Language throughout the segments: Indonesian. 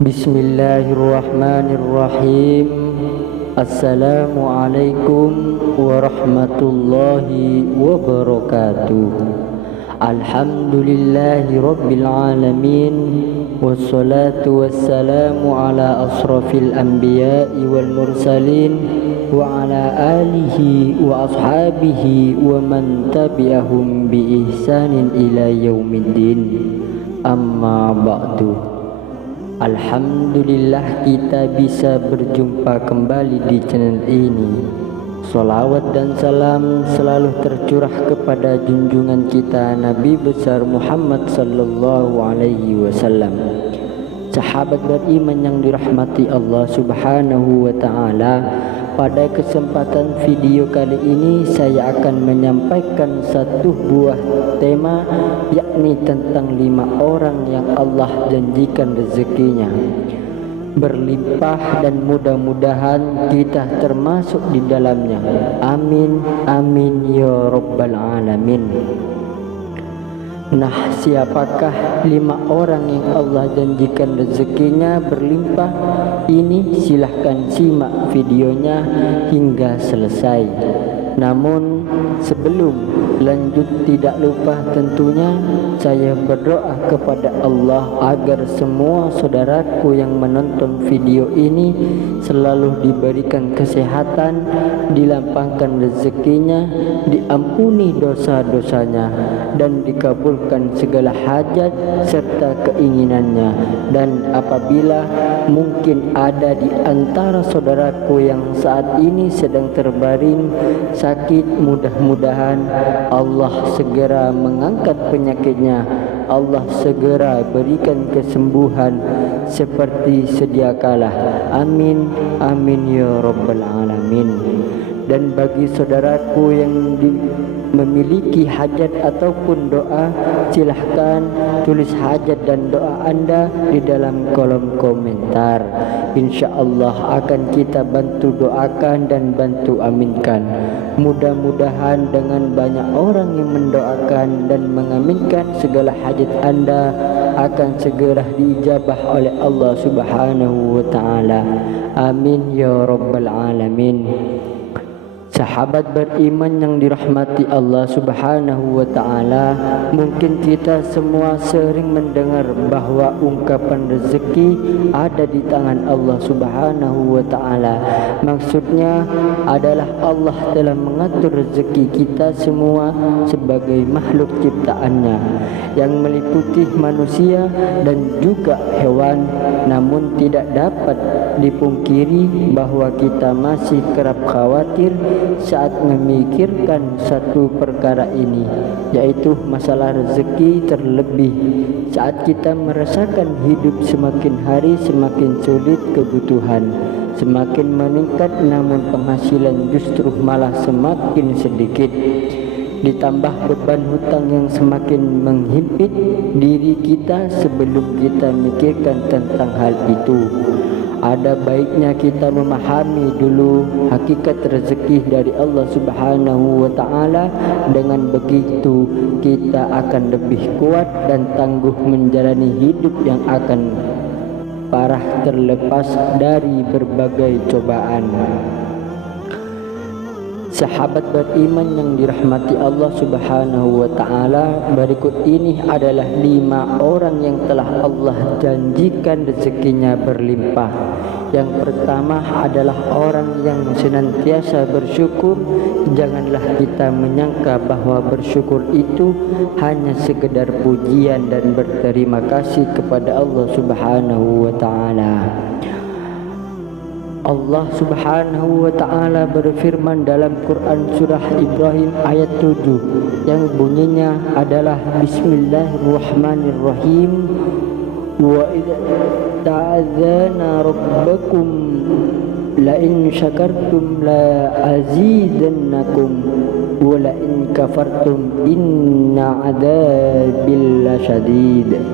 Bismillahirrahmanirrahim. Assalamualaikum warahmatullahi wabarakatuh. Alhamdulillahi rabbil alamin. Wassalatu wassalamu ala asrafil anbiya'i wal mursalin wa ala alihi wa ashabihi wa man tabi'ahum bi ihsanin ila yaumiddin. Amma ba'du. Alhamdulillah kita bisa berjumpa kembali di channel ini. Salawat dan salam selalu tercurah kepada junjungan kita Nabi besar Muhammad sallallahu alaihi wasallam. Sahabat beriman yang dirahmati Allah subhanahu wa ta'ala, pada kesempatan video kali ini saya akan menyampaikan satu buah tema, yakni tentang 5 orang yang Allah janjikan rezekinya berlimpah, dan mudah-mudahan kita termasuk di dalamnya. Amin amin ya rabbal alamin. Nah, siapakah 5 orang yang Allah janjikan rezekinya berlimpah ini? Silahkan simak videonya hingga selesai. Namun sebelum lanjut, tidak lupa tentunya saya berdoa kepada Allah agar semua saudaraku yang menonton video ini selalu diberikan kesehatan, dilapangkan rezekinya, diampuni dosa-dosanya, dan dikabulkan segala hajat serta keinginannya. Dan apabila mungkin ada di antara saudaraku yang saat ini sedang terbaring sakit, mudah-mudahan Allah segera mengangkat penyakitnya, Allah segera berikan kesembuhan seperti sedia kala. Amin amin ya rabbal alamin. Dan bagi saudaraku yang memiliki hajat ataupun doa, silahkan tulis hajat dan doa Anda di dalam kolom komentar. Insya Allah akan kita bantu doakan dan bantu aminkan. Mudah-mudahan dengan banyak orang yang mendoakan dan mengaminkan, segala hajat Anda akan segera diijabah oleh Allah subhanahu wa ta'ala. Amin ya rabbal alamin. Sahabat beriman yang dirahmati Allah subhanahu wa ta'ala, mungkin kita semua sering mendengar bahwa ungkapan rezeki ada di tangan Allah subhanahu wa ta'ala. Maksudnya adalah Allah telah mengatur rezeki kita semua sebagai makhluk ciptaannya yang meliputi manusia dan juga hewan. Namun tidak dapat dipungkiri bahwa kita masih kerap khawatir saat memikirkan satu perkara ini, yaitu masalah rezeki, terlebih saat kita merasakan hidup semakin hari semakin sulit, kebutuhan semakin meningkat namun penghasilan justru malah semakin sedikit, ditambah beban hutang yang semakin menghimpit diri kita. Sebelum kita mikirkan tentang hal itu, ada baiknya kita memahami dulu hakikat rezeki dari Allah subhanahu wa ta'ala. Dengan begitu kita akan lebih kuat dan tangguh menjalani hidup yang akan parah terlepas dari berbagai cobaan. Sahabat beriman yang dirahmati Allah subhanahu wa ta'ala, berikut ini adalah 5 orang yang telah Allah janjikan rezekinya berlimpah. Yang pertama adalah orang yang senantiasa bersyukur. Janganlah kita menyangka bahwa bersyukur itu hanya sekedar pujian dan berterima kasih kepada Allah subhanahu wa ta'ala. Allah subhanahu wa ta'ala berfirman dalam Quran surah Ibrahim ayat 7 yang bunyinya adalah Bismillahirrahmanirrahim. Wa idza ta'adzana rabbakum la in syakartum la azidannakum wa la in kafartum inna adzabil lasyadid.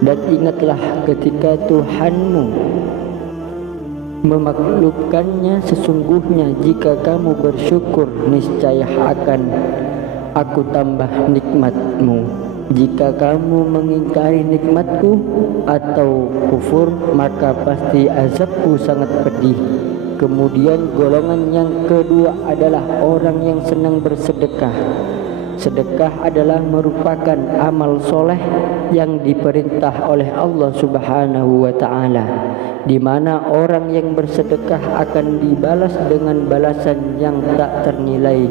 Dan ingatlah ketika Tuhanmu memaklumkannya, sesungguhnya jika kamu bersyukur niscaya akan aku tambah nikmatmu, jika kamu mengingkari nikmatku atau kufur, maka pasti azabku sangat pedih. Kemudian golongan yang kedua adalah orang yang senang bersedekah. Sedekah adalah merupakan amal soleh yang diperintah oleh Allah Subhanahu wa ta'ala, di mana orang yang bersedekah akan dibalas dengan balasan yang tak ternilai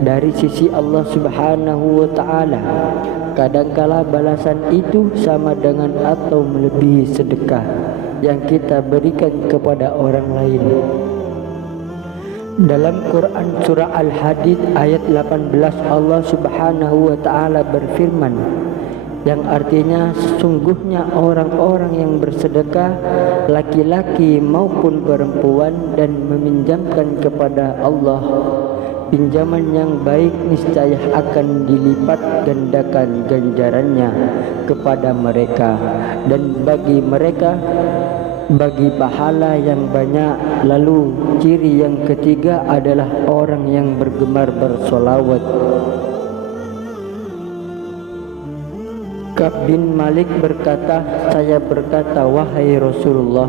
dari sisi Allah Subhanahu wa ta'ala. Kadangkala balasan itu sama dengan atau melebihi sedekah yang kita berikan kepada orang lain. Dalam Quran surah Al-Hadid ayat 18, Allah Subhanahu wa ta'ala berfirman, yang artinya sesungguhnya orang-orang yang bersedekah, laki-laki maupun perempuan, dan meminjamkan kepada Allah pinjaman yang baik, niscaya akan dilipat gandakan ganjarannya kepada mereka, dan bagi mereka bagi pahala yang banyak. Lalu ciri yang ketiga adalah orang yang bergemar bersolawat. Ka'b bin Malik berkata, saya berkata, wahai Rasulullah,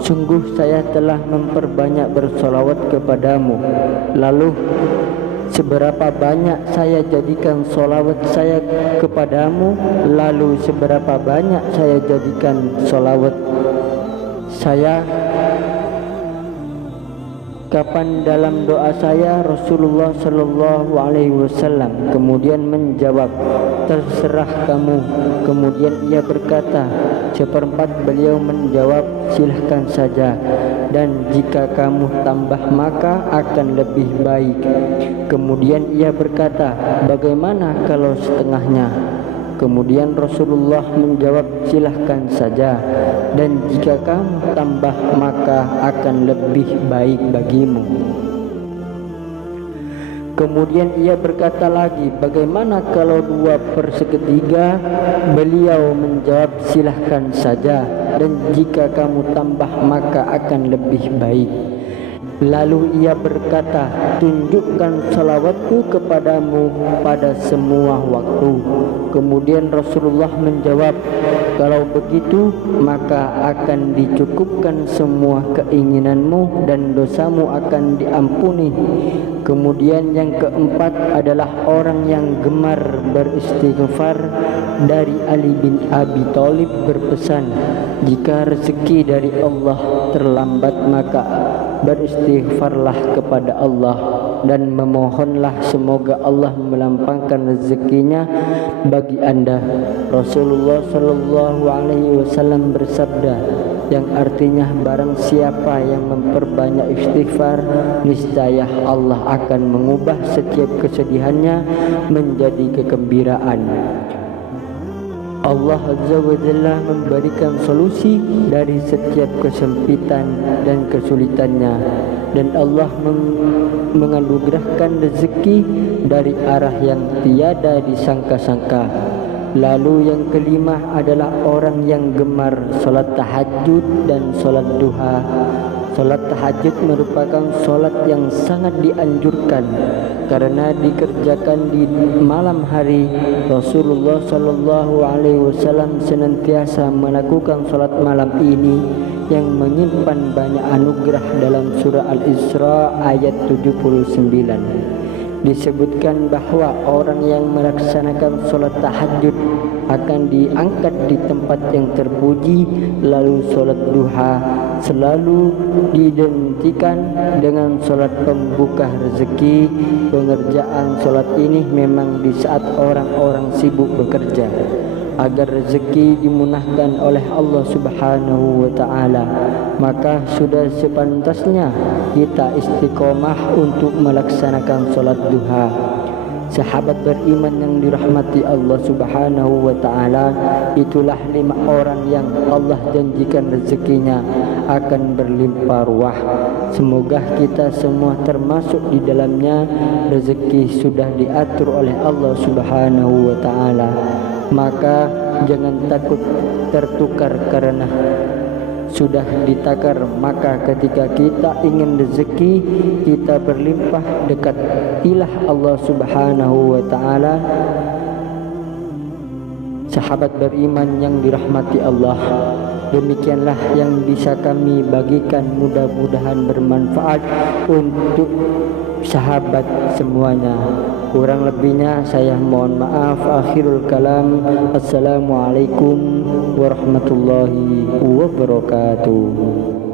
sungguh saya telah memperbanyak bersolawat kepadamu. Lalu seberapa banyak saya jadikan solawat saya kepadamu? Lalu seberapa banyak saya jadikan solawat saya? Kapan dalam doa saya? Rasulullah Shallallahu Alaihi Wasallam kemudian menjawab, terserah kamu. Kemudian ia berkata, seperempat. Beliau menjawab, silahkan saja, dan jika kamu tambah maka akan lebih baik. Kemudian ia berkata, bagaimana kalau setengahnya? Kemudian Rasulullah menjawab, silahkan saja, dan jika kamu tambah maka akan lebih baik bagimu. Kemudian ia berkata lagi, bagaimana kalau 2/3? Beliau menjawab, silahkan saja, dan jika kamu tambah maka akan lebih baik. Lalu ia berkata, tunjukkan salawatku kepadamu pada semua waktu. Kemudian Rasulullah menjawab, kalau begitu maka akan dicukupkan semua keinginanmu dan dosamu akan diampuni. Kemudian yang keempat adalah orang yang gemar beristighfar. Dari Ali bin Abi Thalib berpesan, jika rezeki dari Allah terlambat maka beristighfarlah kepada Allah dan memohonlah semoga Allah melampangkan rezekinya bagi anda. Rasulullah Shallallahu Alaihi Wasallam bersabda, yang artinya barang siapa yang memperbanyak istighfar, niscaya Allah akan mengubah setiap kesedihannya menjadi kegembiraan. Allah Azza wa Jalla memberikan solusi dari setiap kesempitan dan kesulitannya, dan Allah menganugerahkan rezeki dari arah yang tiada disangka-sangka. Lalu yang kelima adalah orang yang gemar sholat tahajud dan sholat duha. Sholat tahajud merupakan sholat yang sangat dianjurkan karena dikerjakan di malam hari. Rasulullah Shallallahu Alaihi Wasallam senantiasa melakukan sholat malam ini yang menyimpan banyak anugerah. Dalam surah Al-Isra ayat 79 disebutkan bahwa orang yang melaksanakan sholat tahajud akan diangkat di tempat yang terpuji. Lalu sholat duha selalu diidentikan dengan sholat pembuka rezeki. Pengerjaan sholat ini memang di saat orang-orang sibuk bekerja agar rezeki dimunahkan oleh Allah Subhanahu wa ta'ala. Maka sudah sepantasnya kita istiqomah untuk melaksanakan sholat duha. Sahabat beriman yang dirahmati Allah Subhanahu wa ta'ala, itulah 5 orang yang Allah janjikan rezekinya akan berlimpah ruah. Semoga kita semua termasuk di dalamnya. Rezeki sudah diatur oleh Allah Subhanahu wa ta'ala, maka jangan takut tertukar karena sudah ditakar. Maka ketika kita ingin rezeki kita berlimpah, dekatilah Allah Subhanahu wa ta'ala sahabat beriman yang dirahmati Allah, demikianlah yang bisa kami bagikan, mudah-mudahan bermanfaat untuk sahabat semuanya. Kurang lebihnya saya mohon maaf. Akhirul kalam, assalamualaikum warahmatullahi wabarakatuh.